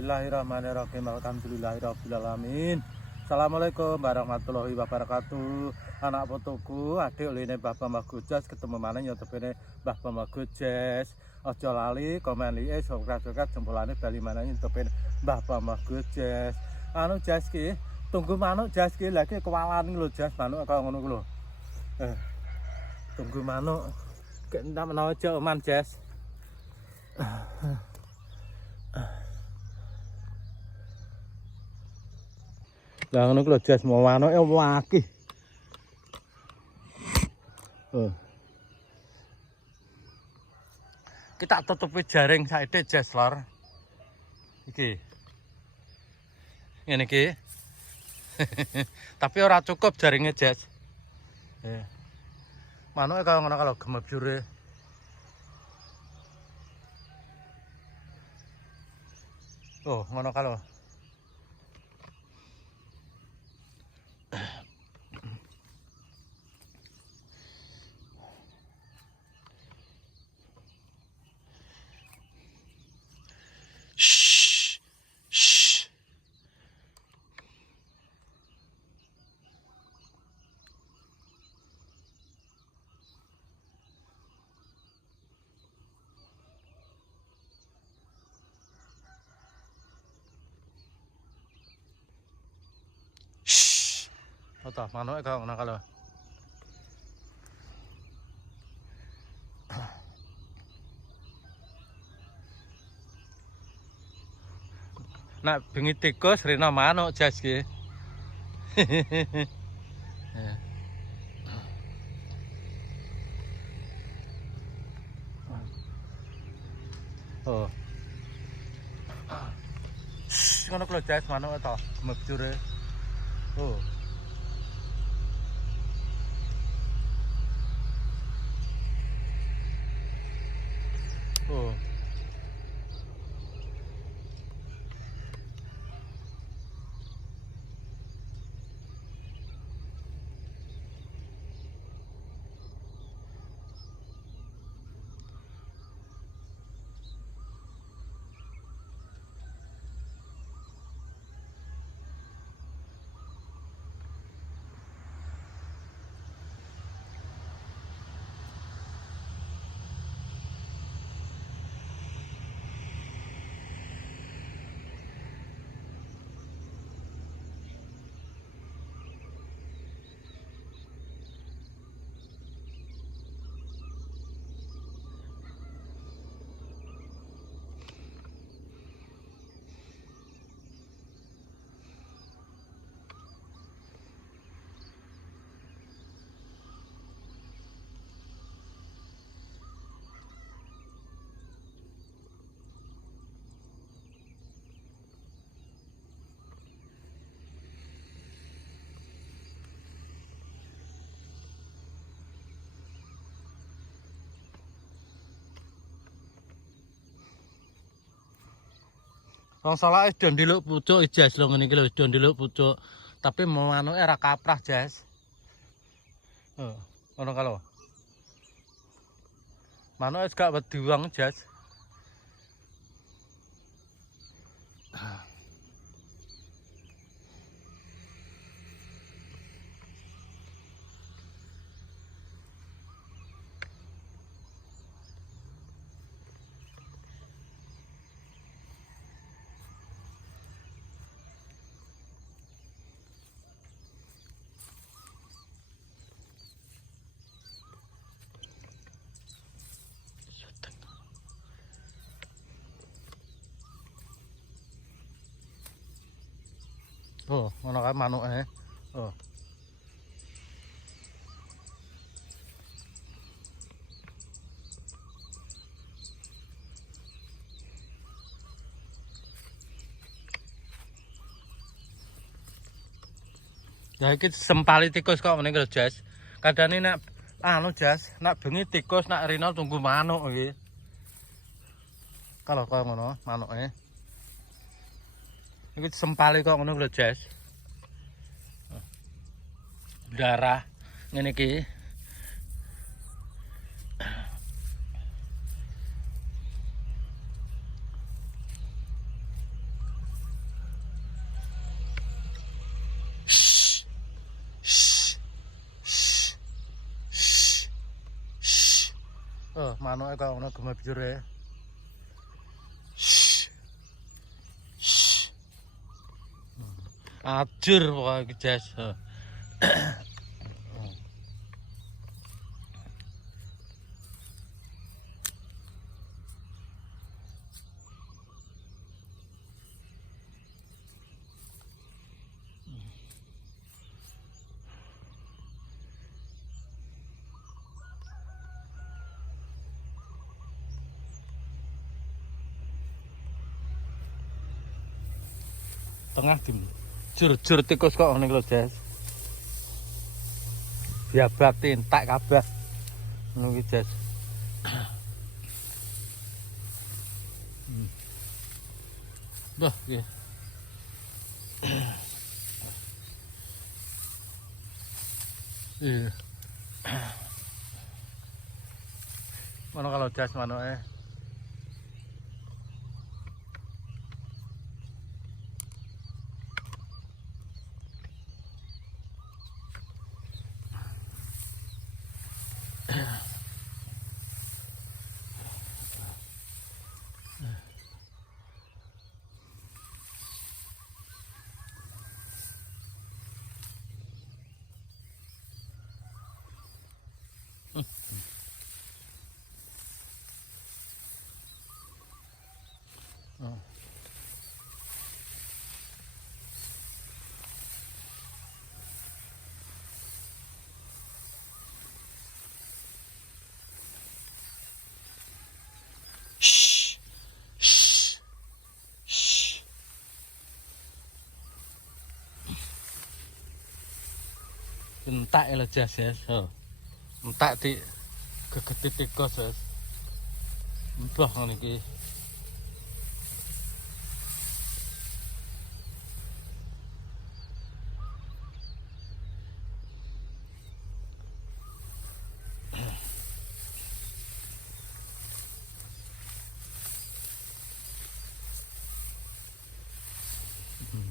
Bismillahirrahmanirrahim. Alhamdulillahirabbil alamin. Assalamualaikum warahmatullahi wabarakatuh. Anak fotoku, adik uline Mbah Bambang Gojas ketemu maneh YouTube-ne Mbah Bambang Gojas. Aja lali komen like, subscribe jempolane bali maneh YouTube-ne Mbah Bambang Gojas. Anu Jas ki, tunggu manuk Jas ki lagi kewalan lho Jas, manuk kaya ngono ku lho. Tunggu manuk. Kek entar menawa aja oman Jas. Lah ngono ku lho Jas, mau manuke akeh. Kita tutupi jaring saiki Jas lor. Iki. Ngene iki. Tapi ora cukup jaringnya Jas. Manuke kaya ngono kalau gemebyure. Oh, ngono kalau. Shh. Shh. Shh. Oto, manuke kaya ngono kalau. Nak bengi tikus rena manuk Jas ki. Oh. Shh, ngono ku lho Jas, manuke to, gemebyure. Oh. Oh. Wong salake do ndelok pucuk Jas lho ngene iki lho do ndelok pucuk. Tapi manuke ora kaprah Jas. Ngono kalau. Manuke wis gak wedi wong Jas. Oh, ngono kae manuke. Oh. Ya iki sempali tikus kok ngene lho Jas. Kadane nek anu Jas, nek bengi tikus nek rino tunggu manuk iki. Kalau kaya ngono manuke. Iki sempali kok ngono lho Jas. Darah ngene iki. Oh, manuke kaya ngono gemebjure. Ajur pokoke iki, Jas. Tengah dim. Jur-jur tikus kok ngene lho, Jas. Biabak tintak kabeh. Ngono iki, Jas. Bah, ya. Iya. Mana kalau Jas manuke? Shh. Shh. Shh. Entak lho, Jas, ya. Entak di gegeti tikus, Jas. Mbah ngene iki.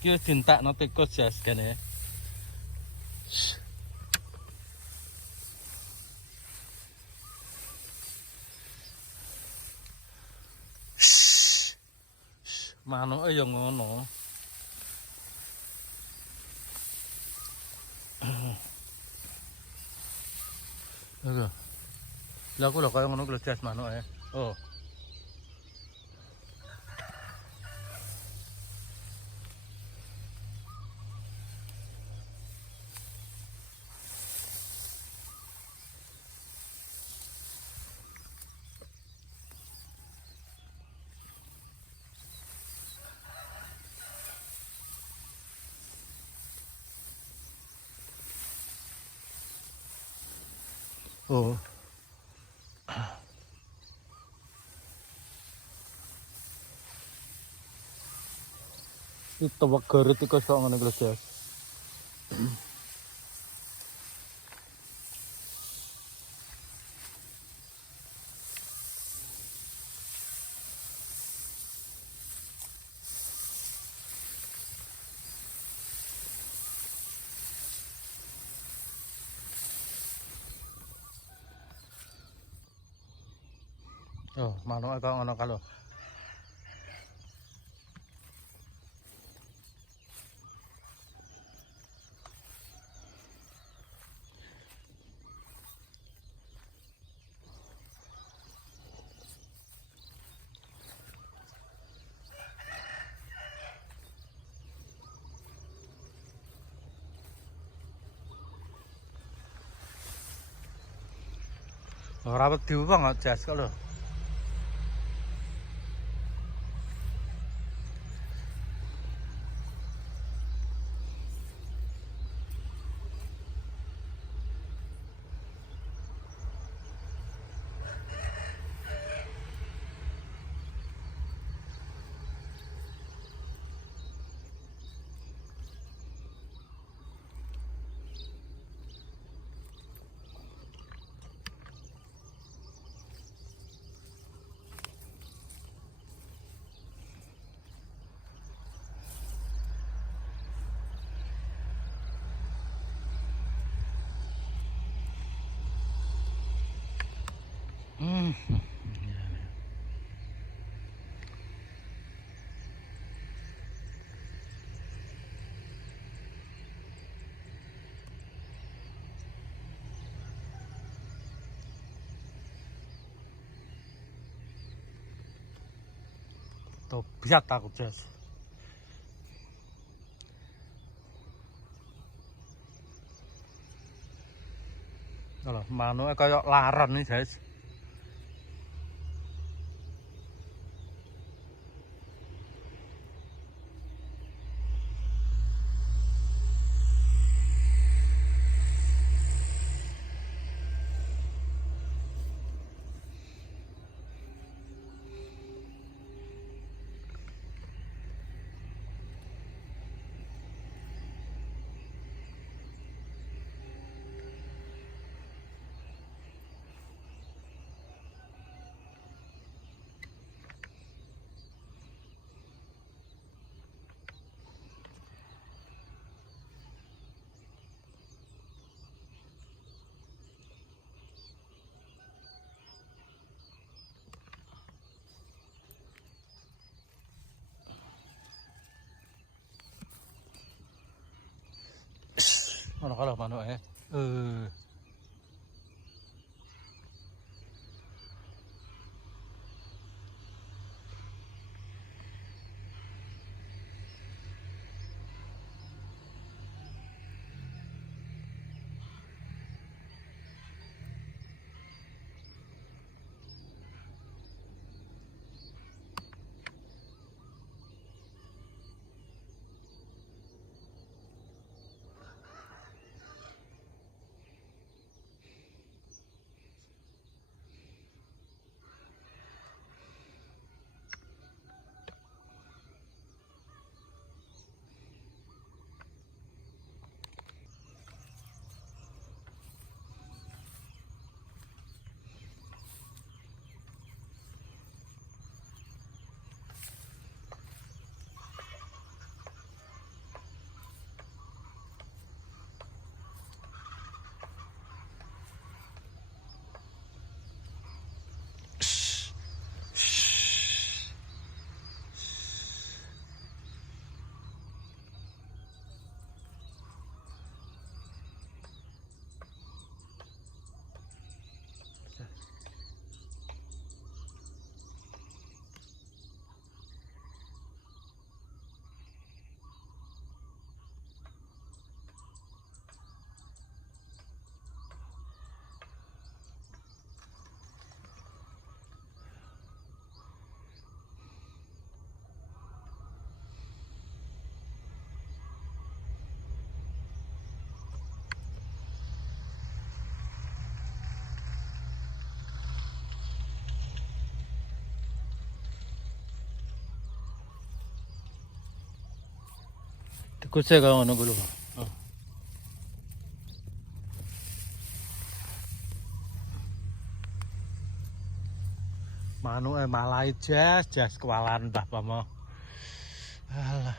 Iki wis dientakno tikus, Jas, kene. Manuke ya ngono. Lho. Lah aku lho kaya ngono lho, Jas, manuke. Oh. Oh. Itu weger tikus kok ngene lho, Jas. Oh, manuke kok ngono kalau. Ora wedi wong kok, Jas, kok lho. Tuh, biar takut Jas. Kalau manuke kayak laran nih guys. Mana kalau manuke? Tikusnya kalau ngono kuwi lho. Manuke malah jas kewalan Mbah Pomo. Alah.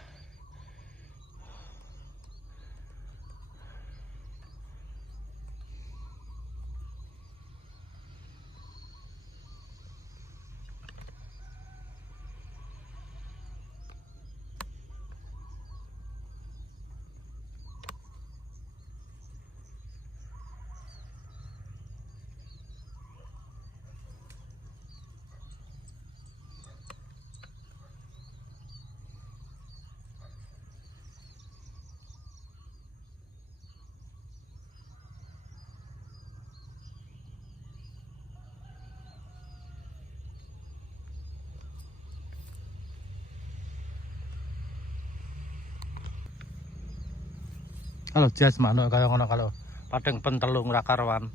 Kalau jas manuk kaya ngono kalau padang pentelung ora karuan.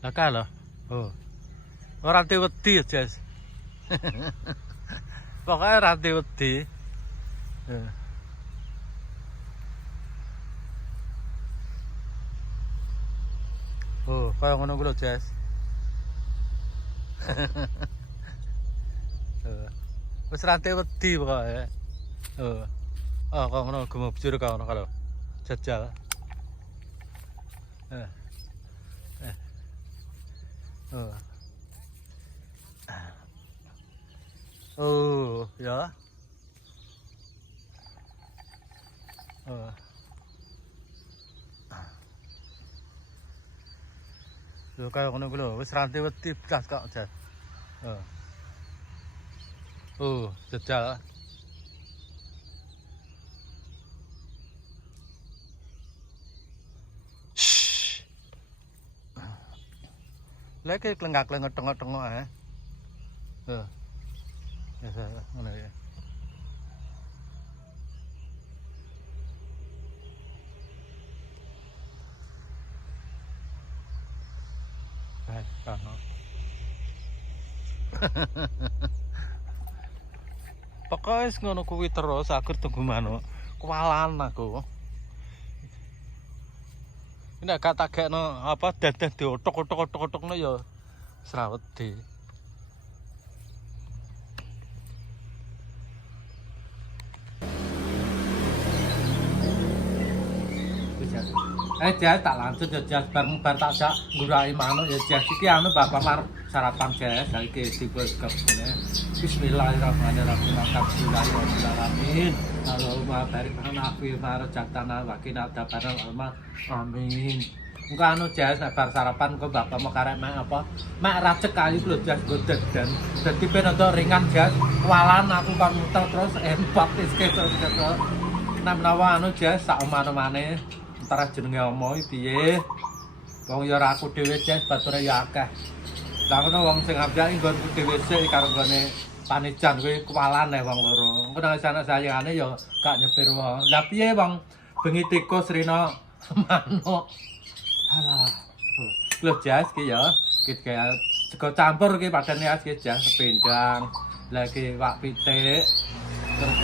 Lah kalau oh. Ora wedi jas. Pokoknya ora wedi. Oh, kaya ngono kuwi lho, Jas. Wis ra wedi pokoke. Oh. Oh, kok ngono gumubjur kaya ngono kalau jajal. Oh. Oh, ya. Oh. Lho kaya ngono kuwi lho, wis ranti wedi blas kok, Jas. Oh. Oh, jajal. Lagi kelenggak-kelenggak tengok-tengok ya. Ya, ngono ya. Kan. Pokoknya ngono kuwi terus akhir tunggu manuk. Kualan aku. Ini gak tagekno apa dadah diotok-otok-otok-otokno ya srawedi. Jas tak lanjut ya Jas bar tak jak ngurai manuk ya Jas iki anu bapak mar sarapan Jas saiki dibuka ngene. Bismillahirrahmanirrahim. Alhamdulillahirabbil Allahumma barik lana fi ma razaqtana wa qina adzabannar amin. Engko anu Jas bar sarapan kok bapak mau karek mek apa? Mek racek kayu lho Jas godeg dan dadi ben ringan Jas. Walan aku kon muter terus empot iske terus. Nek menawa anu Jas sak omane antara jenenge omo piye wong ya ora aku dhewe Jas bature ya akeh lah ngono wong sing abjak nggonku dhewe sik karo gone panijan kuwi kuwalan wong loro engko nang sana sayangane ya gak nyepir wong lah piye wong bengi tikus rino manuk alah lho Jas ki ya kayak sego campur ki padane as ki Jas sependang lagi wak pitik terus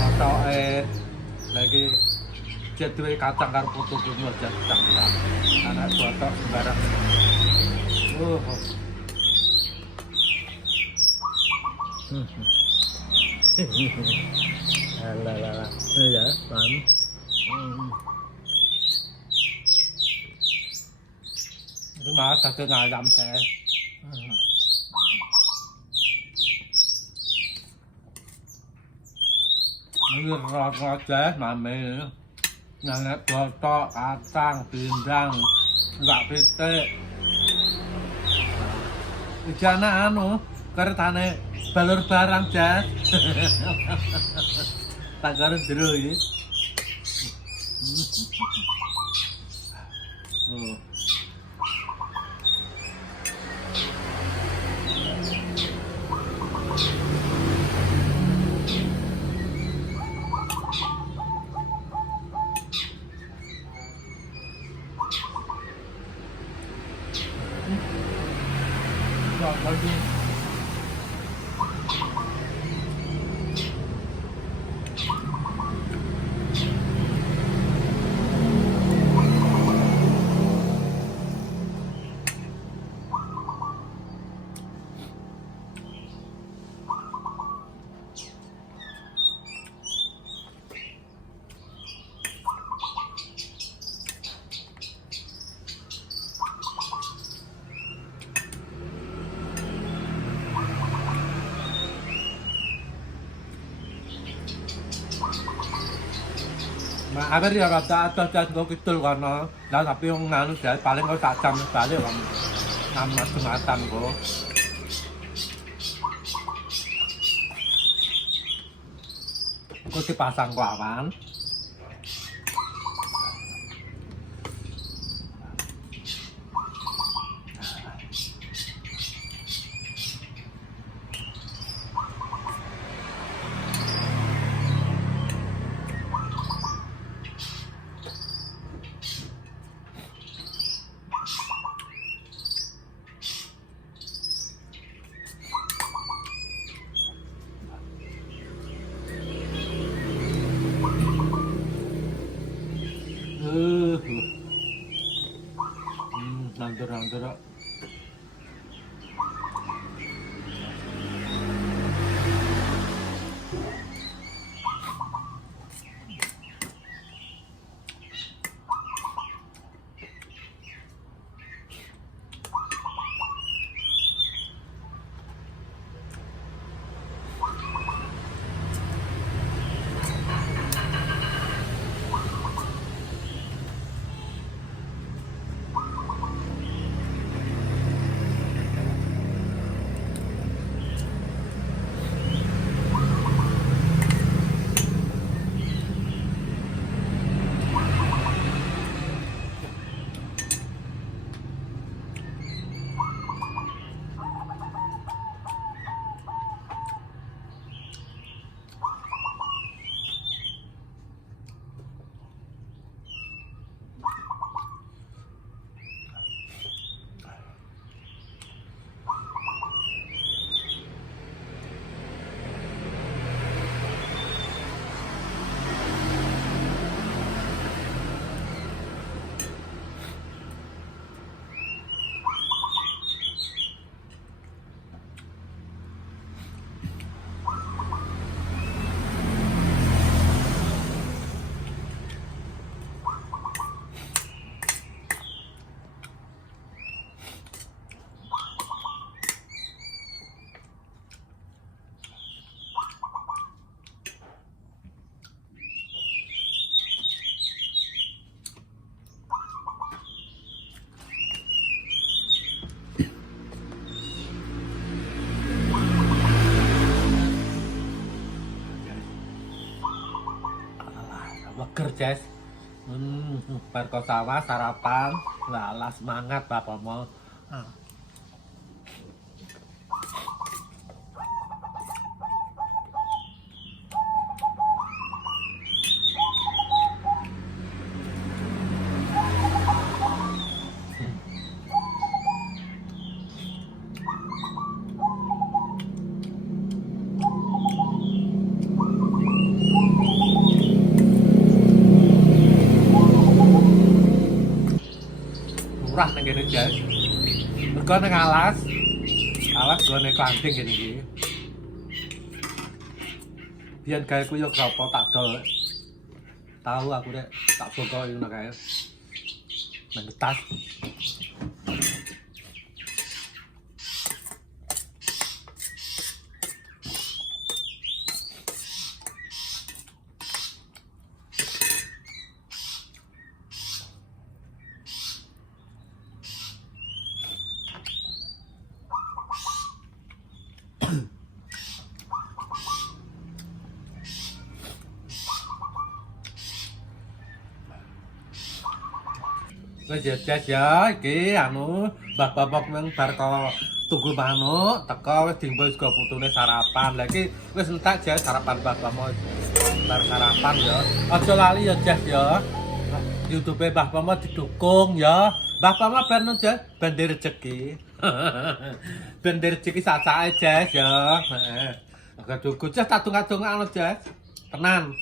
motoke lagi jadwal kacang karo putu kuwi aja kacang. Anak botok sembarang. Alah. Ya, paham. Itu mah tak ngayam teh. Ini rot-rot mame. Nyanek botok, kacang, pindang, enggak pitik. Iki anak anu, kertane balur barang Jas. Tak karo jero iki. Oh. Lagi. Akhir ya rata atas Jas kok kidul kono. Lah tapi wong nganu Jas paling kok sak jam balik wong 6 jumatan kok. Kok dipasang kok awan. Nandur. Jess. Bar ke sawah sarapan, lah semangat bapakmu. Murah nang kene Jess. Mergo nang alas gone klanting kene iki. Biyen gaweku yo kropo tak dol. Tahu aku rek tak bokok ngono kae. Nang tas. Wis ya Jess ya, iki anu Mbah Bapak nang bar tunggu manuk teko wis dienggo sego putune sarapan. Lah iki wis entek Jess sarapan Mbah Bapak. Bar sarapan ya. Aja lali ya Jess ya. YouTube Mbah Bapak didukung ya. Mbah Bapak ben Jess ben rezeki. Ben rezeki sak-sake Jess ya. Heeh. Gak Jess tak dongak-dongakno Jess. Tenan.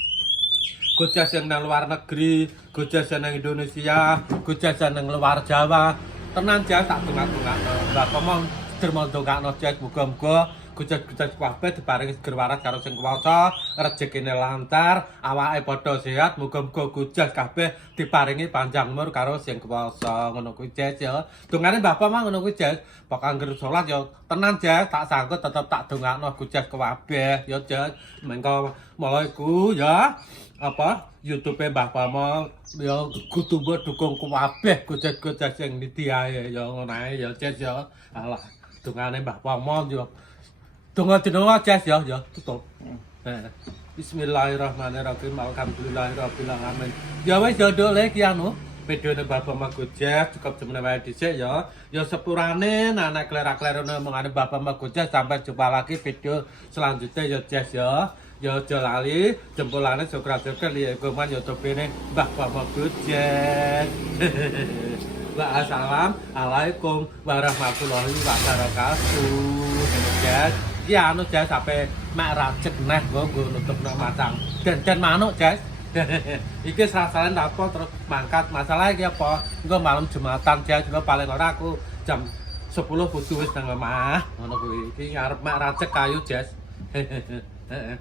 Gojas yang nang luar negeri, gojas yang nang Indonesia, gojas yang nang luar Jawa. Tenan Jess tak tungak-tungakno. Mbak Komong dermo ndongakno Jess muga-muga gojas-gojas kabeh diparingi seger waras karo sing kuwasa, rezekine lancar, awake padha sehat, muga-muga gojas kabeh diparingi panjang umur karo sing kuwasa. Ngono kuwi Jess ya. Dongane Mbah Komong ngono kuwi Jess. Pok angger salat ya tenan Jess, tak sangkut tetep tak dongakno gojas kabeh ya Jess. Mengko mulai ku ya. Apa YouTube Mbah Pamo ya kudu dukung kabeh gojas-gojas sing ndi ae ya ngono ae ya Jess ya. Alah dungane Mbah Pamo yo. Donga-donga Jess ya tutup. Bismillahirrahmanirrahim. Alhamdulillahirabbil alamin. Ya wis ya nduk le iki anu videone Mbah Pamo gojas cukup semene wae dhisik ya. Ya sepurane nek klera-klerone omongane Mbah Pamo gojas sampai jumpa lagi video selanjutnya ya Jess ya. Ya aja lali jempolane syukur-syukur liya kuman YouTube-ne Mbah Pamo Gojas. Wassalamualaikum warahmatullahi wabarakatuh. Jess, iki anu Jess sampe mek racek neh nggo nutupno macang. Den manuk Jess. Iki sasaran apa terus mangkat masalah iki apa? Engko malam Jumatan Jess, engko paling ora aku jam 10 kudu wis nang omah. Ngono kuwi. Iki ngarep mek racek kayu Jess. Heeh.